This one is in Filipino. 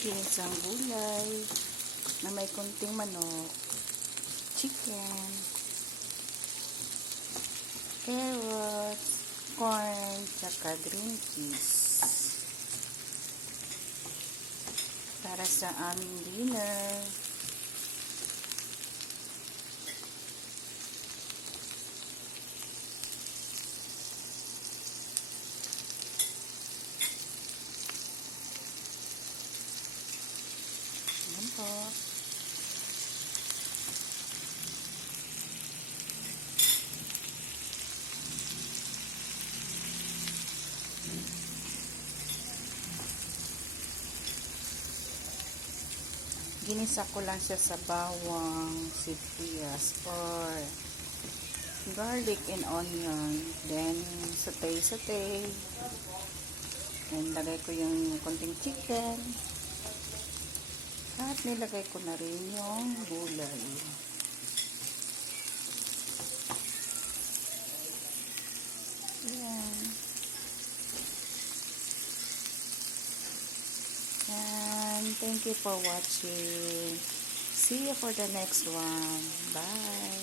ginisang gulay na may kunting manok, chicken, carrots, corn, tsaka green peas. Para sa aming dinner. Po. Ginisa ko lang siya sa bawang, sibuyas, or garlic and onion. Then, saute-saute. Then, lagay ko yung konting chicken. At nilagay ko na rin yung gulay. Ayan. And thank you for watching. See you for the next one. Bye.